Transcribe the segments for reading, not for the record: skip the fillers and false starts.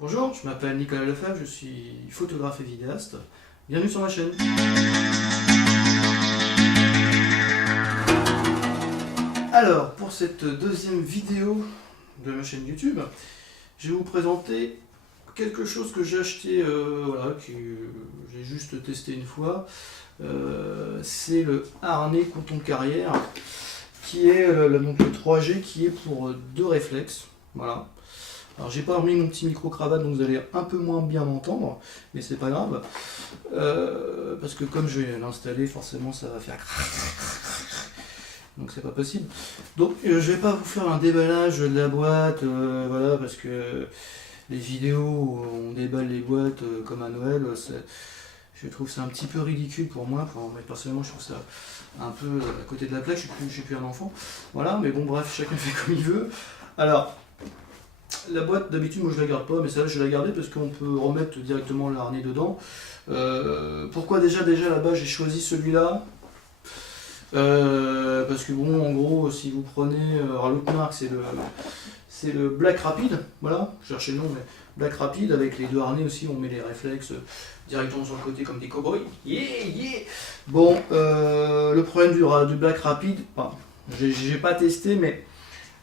Bonjour, je m'appelle Nicolas Lefebvre, je suis photographe et vidéaste. Bienvenue sur ma chaîne. Alors, pour cette deuxième vidéo de ma chaîne YouTube, je vais vous présenter quelque chose que j'ai acheté, que j'ai juste testé une fois. C'est le harnais coton carrière, qui est donc le 3G, qui est pour deux réflexes. Voilà. Alors j'ai pas mis mon petit micro-cravate, donc vous allez un peu moins bien m'entendre, mais c'est pas grave, parce que comme je vais l'installer, forcément ça va faire donc c'est pas possible. Donc je vais pas vous faire un déballage de la boîte, voilà, parce que les vidéos où on déballe les boîtes comme à Noël, je trouve ça un petit peu ridicule pour moi, mais personnellement je trouve ça un peu à côté de la plaque, je suis plus un enfant, voilà, mais bon bref, chacun fait comme il veut. Alors, la boîte, d'habitude, moi je la garde pas, mais celle-là je l'ai gardée parce qu'on peut remettre directement le harnais dedans. Pourquoi déjà là-bas j'ai choisi celui-là, parce que bon, en gros, si vous prenez, alors l'autre marque c'est le Black Rapid, voilà, je cherchais le nom, mais Black Rapid, avec les deux harnais aussi, on met les réflexes directement sur le côté comme des cow-boys. Yeah, yeah. Bon, le problème du Black Rapid, enfin, j'ai pas testé, mais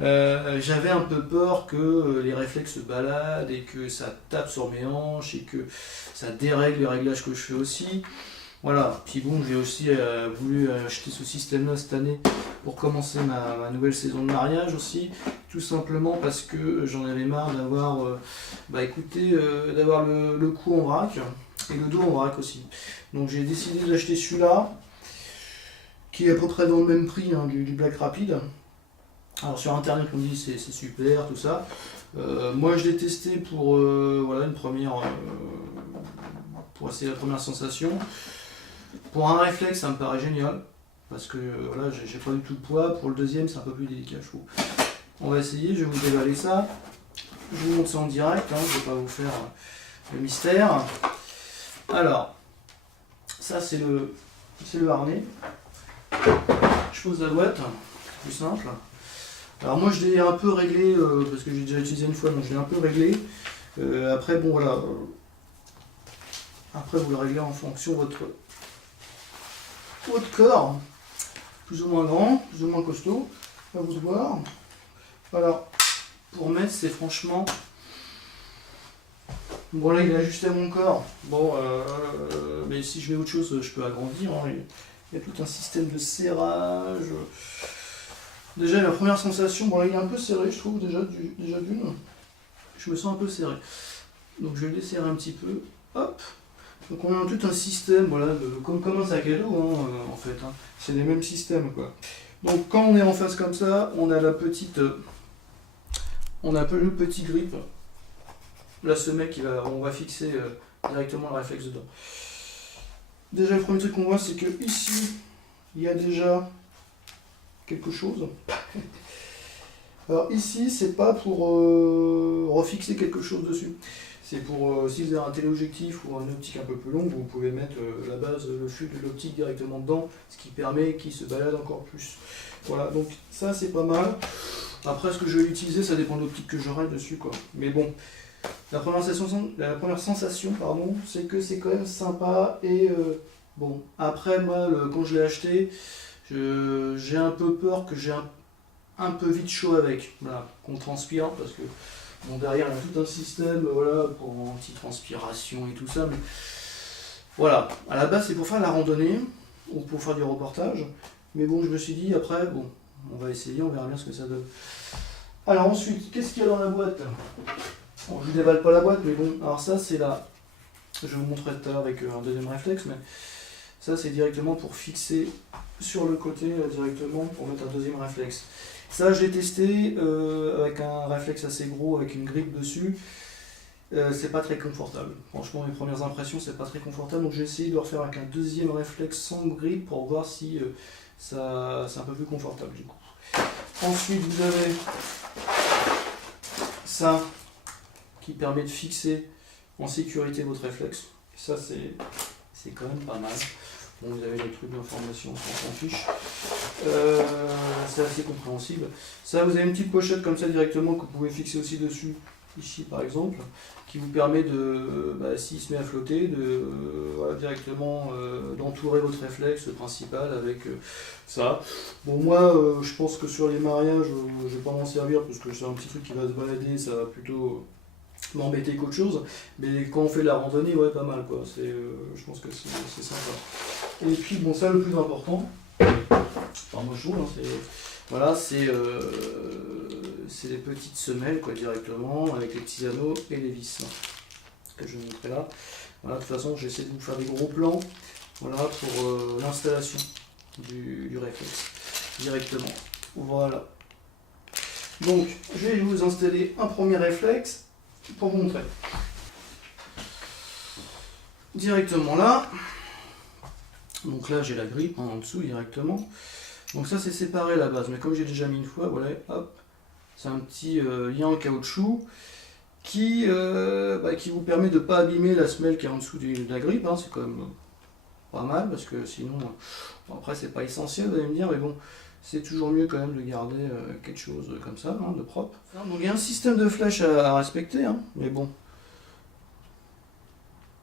j'avais un peu peur que les réflexes se baladent et que ça tape sur mes hanches et que ça dérègle les réglages que je fais aussi. Voilà, puis bon, j'ai aussi voulu acheter ce système-là cette année pour commencer ma nouvelle saison de mariage aussi, tout simplement parce que j'en avais marre d'avoir d'avoir le cou en vrac et le dos en vrac aussi. Donc j'ai décidé d'acheter celui-là, qui est à peu près dans le même prix du Black Rapid. Alors sur internet on dit c'est super, tout ça. Moi je l'ai testé pour une première pour essayer la première sensation. Pour un réflexe ça me paraît génial, parce que voilà, j'ai pas du tout de poids. Pour le deuxième c'est un peu plus délicat je trouve. On va essayer, je vais vous déballer ça. Je vous montre ça en direct, je vais pas vous faire le mystère. Alors, ça c'est le harnais. Je pose la boîte, plus simple. Alors moi je l'ai un peu réglé, parce que j'ai déjà utilisé une fois, donc je l'ai un peu réglé. Après bon voilà, après vous le réglez en fonction de votre corps, plus ou moins grand, plus ou moins costaud, à vous de voir. Voilà, pour mettre c'est franchement, bon là il est ajusté à mon corps, bon mais si je mets autre chose je peux agrandir, il y a tout un système de serrage. Déjà la première sensation, bon là il est un peu serré je trouve déjà d'une. Je me sens un peu serré. Donc je vais le desserrer un petit peu. Hop. Donc on a tout un système, voilà, comme un sac à dos en fait. C'est les mêmes systèmes quoi. Donc quand on est en face comme ça, on a la petite. On a un peu le petit grip. Là ce mec on va fixer directement le réflexe dedans. Déjà le premier truc qu'on voit c'est que ici il y a déjà quelque chose. Alors ici c'est pas pour refixer quelque chose dessus, c'est pour si vous avez un téléobjectif ou un optique un peu plus long, vous pouvez mettre la base, le flux de l'optique directement dedans, ce qui permet qu'il se balade encore plus. Voilà, donc ça c'est pas mal. Après ce que je vais utiliser ça dépend de l'optique que j'aurai dessus quoi. Mais bon, la première sensation pardon, c'est que c'est quand même sympa. Et bon, après moi quand je l'ai acheté, j'ai un peu peur que j'ai un peu vite chaud avec, voilà, qu'on transpire, parce que bon, derrière il y a tout un système voilà, pour anti-transpiration et tout ça, mais voilà, à la base c'est pour faire la randonnée ou pour faire du reportage, mais bon je me suis dit après bon on va essayer, on verra bien ce que ça donne. Alors ensuite, qu'est-ce qu'il y a dans la boîte? Bon, je ne déballe pas la boîte, mais bon, alors ça c'est là, je vous montrerai tout à l'heure avec un deuxième réflexe, mais ça c'est directement pour fixer sur le côté directement pour mettre un deuxième réflexe. Ça je l'ai testé avec un réflexe assez gros avec une grippe dessus. C'est pas très confortable. Franchement mes premières impressions c'est pas très confortable, donc j'ai essayé de le refaire avec un deuxième réflexe sans grippe pour voir si ça c'est un peu plus confortable du coup. Ensuite vous avez ça qui permet de fixer en sécurité votre réflexe. Et ça c'est quand même pas mal. Bon, vous avez les trucs d'information, on s'en fiche. C'est assez compréhensible. Ça, vous avez une petite pochette comme ça directement que vous pouvez fixer aussi dessus, ici par exemple. qui vous permet de, s'il se met à flotter, de voilà, directement d'entourer votre réflexe principal avec ça. Bon, moi je pense que sur les mariages, je vais pas m'en servir parce que c'est un petit truc qui va se balader, ça va plutôt m'embêter qu'autre chose, mais quand on fait de la randonnée, ouais, pas mal quoi. Je pense que c'est sympa. Et puis bon, ça le plus important, enfin moi je trouve, hein, voilà, c'est les petites semelles quoi, directement avec les petits anneaux et les vis que je vais vous montrer là. Voilà, de toute façon j'essaie de vous faire des gros plans, voilà, pour l'installation du réflexe directement. Voilà. Donc je vais vous installer un premier réflexe pour vous montrer. Directement là. Donc là j'ai la grippe en dessous directement. Donc ça c'est séparé à la base, mais comme j'ai déjà mis une fois, voilà, hop, c'est un petit lien en caoutchouc qui vous permet de ne pas abîmer la semelle qui est en dessous de la grippe, hein. C'est quand même pas mal parce que sinon, après c'est pas essentiel, vous allez me dire, mais bon, c'est toujours mieux quand même de garder quelque chose comme ça, hein, de propre. Donc il y a un système de flèche à respecter, hein, mais bon,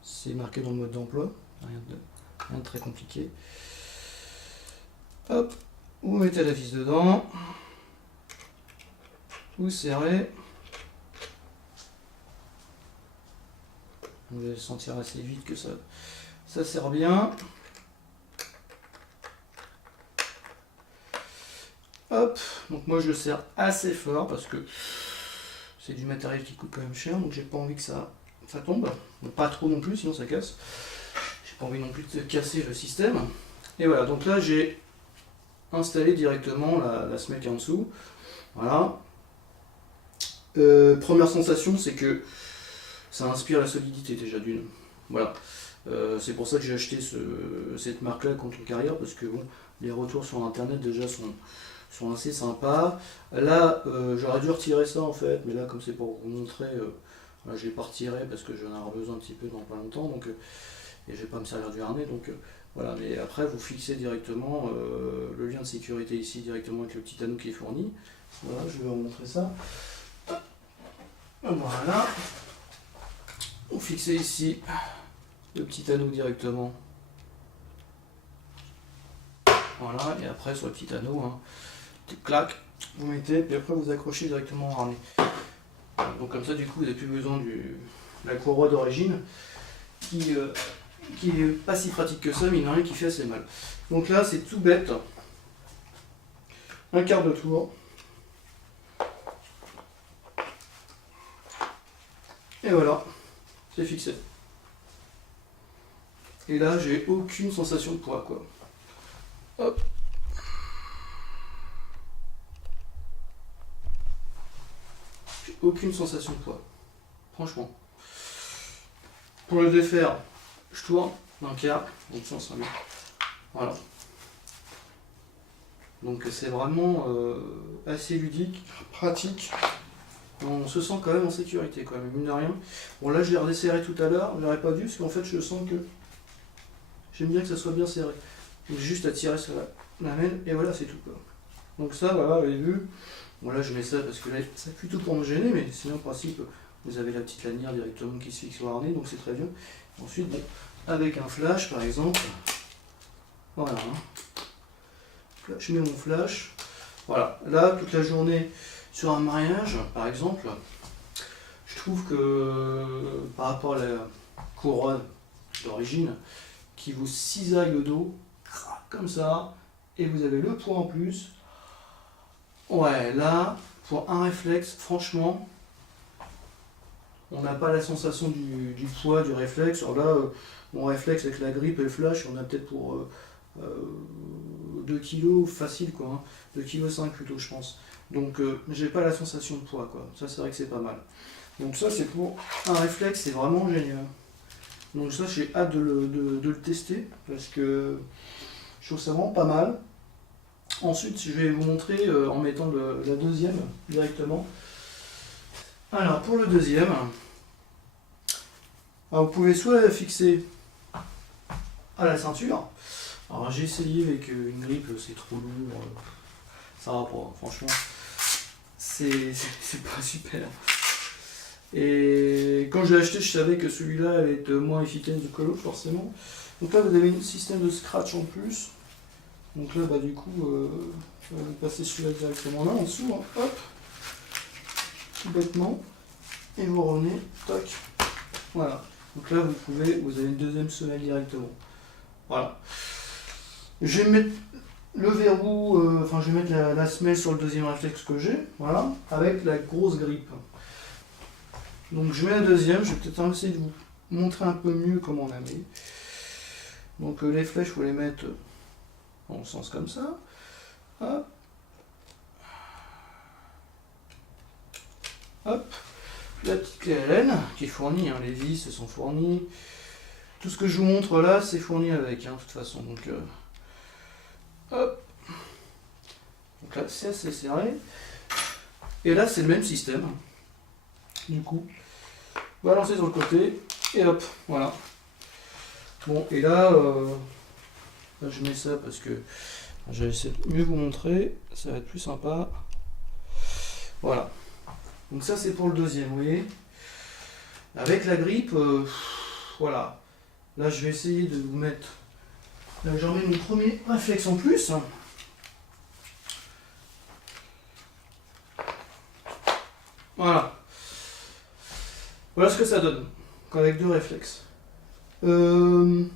c'est marqué dans le mode d'emploi, rien de très compliqué. Hop, vous mettez la vis dedans, vous serrez, vous allez sentir assez vite que ça serre bien. Hop, donc moi je le serre assez fort parce que c'est du matériel qui coûte quand même cher, donc j'ai pas envie que ça tombe, donc pas trop non plus sinon ça casse. J'ai pas envie non plus de casser le système. Et voilà, donc là j'ai installé directement la semelle qui est en dessous. Voilà. Première sensation, c'est que ça inspire la solidité déjà d'une. Voilà. C'est pour ça que j'ai acheté cette marque-là contre carrière, parce que bon, les retours sur internet déjà sont assez sympas. Là, j'aurais dû retirer ça en fait, mais là, comme c'est pour vous montrer, voilà, je l'ai pas retiré parce que j'en aurai besoin un petit peu dans pas longtemps, donc, et je vais pas me servir du harnais, donc voilà. Mais après, vous fixez directement le lien de sécurité ici, directement avec le petit anneau qui est fourni. Voilà, je vais vous montrer ça. Voilà. Vous fixez ici le petit anneau directement. Voilà, et après sur le petit anneau, hein, clac, vous mettez, puis après vous accrochez directement au harnais. Donc comme ça, du coup, vous n'avez plus besoin de la courroie d'origine, qui est pas si pratique que ça, mais il n'y en a rien qui fait assez mal. Donc là, c'est tout bête. Un quart de tour. Et voilà, c'est fixé. Et là, j'ai aucune sensation de poids, quoi. Hop. J'ai aucune sensation de poids. Franchement. Pour le défaire, je tourne d'un quart, donc ça sera bien. Voilà. Donc c'est vraiment assez ludique, pratique. On se sent quand même en sécurité, quand même, mine de rien. Bon, là je l'ai redesserré tout à l'heure, je n'aurais pas dû, parce qu'en fait je sens que j'aime bien que ça soit bien serré. Donc j'ai juste à tirer sur la main, et voilà, c'est tout, quoi. Donc ça, voilà, vous avez vu. Bon, là je mets ça parce que là c'est plutôt pour me gêner, mais sinon en principe vous avez la petite lanière directement qui se fixe au harnais, donc c'est très bien. Ensuite, bon, avec un flash par exemple, voilà, hein. Là, je mets mon flash, voilà, là toute la journée sur un mariage par exemple, je trouve que par rapport à la couronne d'origine qui vous cisaille le dos, comme ça, et vous avez le poids en plus. Ouais, là, pour un réflexe, franchement, on n'a pas la sensation du poids du réflexe. Alors là, mon réflexe avec la grippe et le flash, on a peut-être pour 2 kg facile, quoi, hein. 2,5 kg plutôt, je pense. Donc, j'ai pas la sensation de poids, quoi. Ça, c'est vrai que c'est pas mal. Donc ça, c'est pour un réflexe, c'est vraiment génial. Donc ça, j'ai hâte de le tester, parce que je trouve ça vraiment pas mal. Ensuite, je vais vous montrer en mettant la deuxième directement. Alors, pour le deuxième, vous pouvez soit la fixer à la ceinture. Alors, j'ai essayé avec une grippe, c'est trop lourd. Ça va pas, franchement. C'est pas super. Et quand je l'ai acheté, je savais que celui-là allait être moins efficace que l'autre, forcément. Donc là, vous avez un système de scratch en plus. Donc là, bah, du coup, je vais passer celui-là directement là, en dessous. Hein. Hop, tout bêtement. Et vous revenez, toc. Voilà. Donc là, vous avez une deuxième semelle directement. Voilà. Je vais mettre le verrou, je vais mettre la semelle sur le deuxième réflexe que j'ai, voilà, avec la grosse grippe. Donc je mets la deuxième, je vais peut-être essayer de vous montrer un peu mieux comment on la met. Donc les flèches, il faut les mettre en sens comme ça. Hop. Hop. La petite clé Allen qui est fournie, hein, les vis sont fournies. Tout ce que je vous montre là, c'est fourni avec, hein, de toute façon. Donc, hop. Donc là, c'est assez serré. Et là, c'est le même système. Du coup, balancer sur le côté et hop, voilà. Bon, et là, là je mets ça parce que je vais essayer de mieux vous montrer. Ça va être plus sympa. Voilà. Donc ça, c'est pour le deuxième, vous voyez. Avec la grippe, voilà. Là, je vais essayer de vous mettre... Là, j'en mets mon premier réflexe en plus. Voilà. Voilà ce que ça donne, avec deux réflexes. Est-ce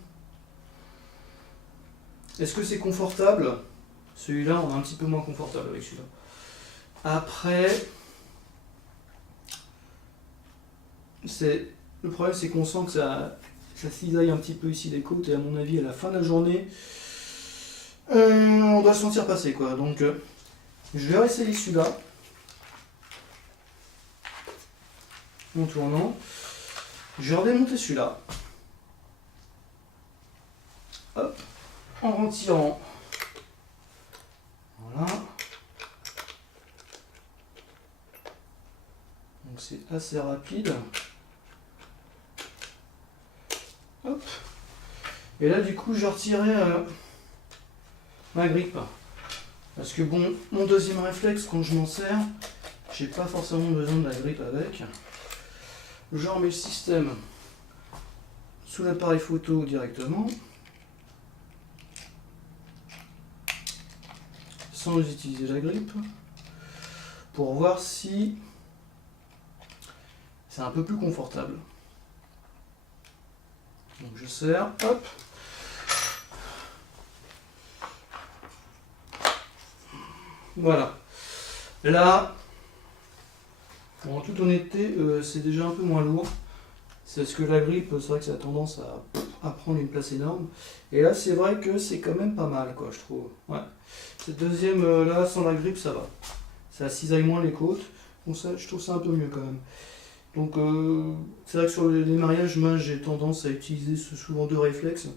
que c'est confortable? Celui-là, on est un petit peu moins confortable avec celui-là. Après, le problème, c'est qu'on sent que ça cisaille un petit peu ici les côtes, et à mon avis, à la fin de la journée, on doit le sentir passer, quoi. Donc, je vais réessayer celui-là. En tournant. Je vais redémonter celui-là. Hop. En retirant. Voilà. Donc c'est assez rapide. Hop. Et là du coup je retirais ma grippe. Parce que bon, mon deuxième réflexe quand je m'en sers, j'ai pas forcément besoin de la grippe avec. Je remets le système sous l'appareil photo directement. Sans utiliser la grippe. Pour voir si c'est un peu plus confortable. Donc je serre, hop. Voilà. Là, en toute honnêteté, c'est déjà un peu moins lourd. C'est parce que la grippe, c'est vrai que ça a tendance à prendre une place énorme. Et là, c'est vrai que c'est quand même pas mal, quoi, je trouve. Ouais. Cette deuxième, là, sans la grippe, ça va. Ça cisaille moins les côtes. Donc ça, je trouve ça un peu mieux quand même. Donc, c'est vrai que sur les mariages, moi, j'ai tendance à utiliser souvent deux réflexes.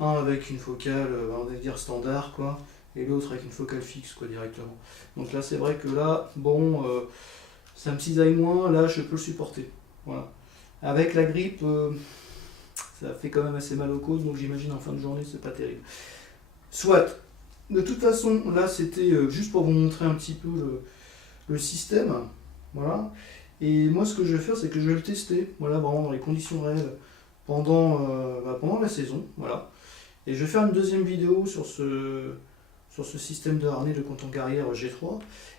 Un avec une focale, on va dire standard, quoi. Et l'autre avec une focale fixe, quoi, directement. Donc là, c'est vrai que là, bon, ça me cisaille moins. Là, je peux le supporter. Voilà. Avec la grippe, ça fait quand même assez mal aux côtes, donc j'imagine en fin de journée, c'est pas terrible. Soit, de toute façon, là c'était juste pour vous montrer un petit peu le système, voilà. Et moi, ce que je vais faire, c'est que je vais le tester, voilà, vraiment dans les conditions réelles, pendant la saison, voilà. Et je vais faire une deuxième vidéo sur ce système de harnais de Canton Carrière G3.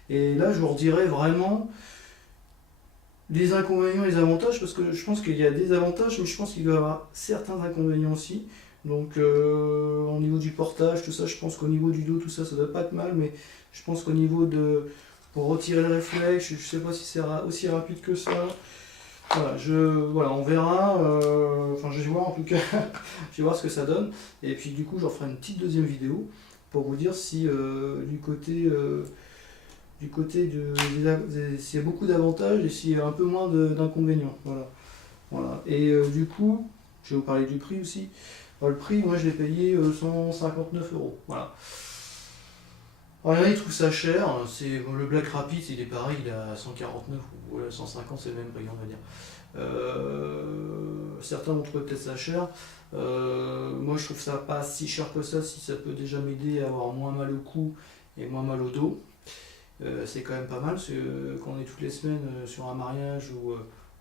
Et là, je vous redirai vraiment les inconvénients et les avantages, parce que je pense qu'il y a des avantages, mais je pense qu'il doit y avoir certains inconvénients aussi. Donc au niveau du portage, tout ça, je pense qu'au niveau du dos, tout ça, ça doit pas être mal, mais je pense qu'au niveau pour retirer le réflexe, je sais pas si c'est aussi rapide que ça. Voilà, on verra, je vais voir en tout cas, je vais voir ce que ça donne, et puis du coup j'en ferai une petite deuxième vidéo pour vous dire si s'il y a beaucoup d'avantages et s'il y a un peu moins d'inconvénients. Voilà. Et du coup, je vais vous parler du prix aussi. Le prix, moi je l'ai payé 159 €. Voilà. Alors, il y en a qui trouvent ça cher. Le Black Rapid, il est pareil, il est à 149 ou 150, c'est le même prix, on va dire. Certains vont trouver peut-être ça cher. Moi je trouve ça pas si cher que ça, si ça peut déjà m'aider à avoir moins mal au cou et moins mal au dos. C'est quand même pas mal, parce que quand on est toutes les semaines sur un mariage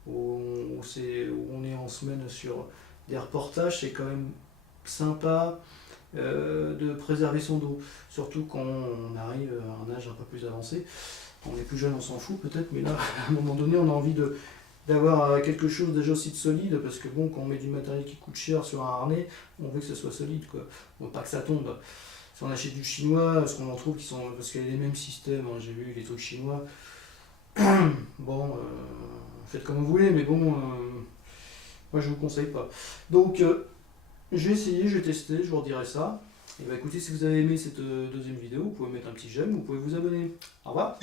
où on est en semaine sur des reportages, c'est quand même sympa de préserver son dos, surtout quand on arrive à un âge un peu plus avancé. On est plus jeune, on s'en fout peut-être, mais là, à un moment donné, on a envie d'avoir quelque chose déjà aussi de solide, parce que bon, quand on met du matériel qui coûte cher sur un harnais, on veut que ce soit solide, quoi. Bon, pas que ça tombe. Si on achète du chinois, ce qu'on en trouve qui sont, parce qu'il y a les mêmes systèmes, hein, j'ai vu les trucs chinois. Bon, faites comme vous voulez, mais bon, moi je vous conseille pas. Donc, je vais essayer, je vais tester, je vous redirai ça. Et bah écoutez, si vous avez aimé cette deuxième vidéo, vous pouvez mettre un petit j'aime, vous pouvez vous abonner. Au revoir.